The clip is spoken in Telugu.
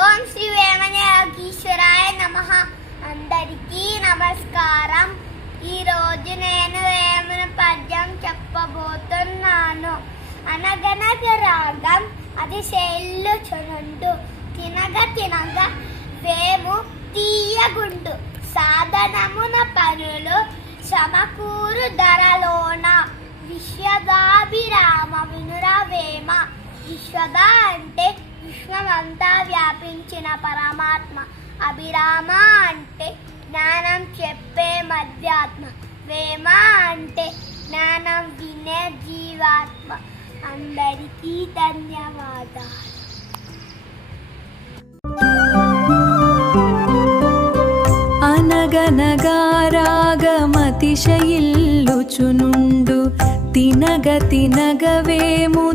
ఓం శ్రీ వేమనయోగీశ్వరాయ నమః. అందరికీ నమస్కారం. ఈరోజు నేను వేమన పద్యం చెప్పబోతున్నాను. అనగనగ రాగం అది శైలుచునుండు, తినగ తినగ వేము తీయగుండు, సాధనమున పనులు సమకూరు ధరలోన, విశ్వదాభిరామ వినురవేమ. విశ్వద అంటే విశ్వమంతా వ్యాపించిన పరమాత్మ, అభిరామ అంటే జ్ఞానం చెప్పే మధ్యాత్మ, వేమ అంటే జ్ఞానం వినే జీవాత్మ. అందరికీ ధన్యవాదాలు. అనగనగారాగమతిశయిల్లుచునుండు, తినగ తినగవేము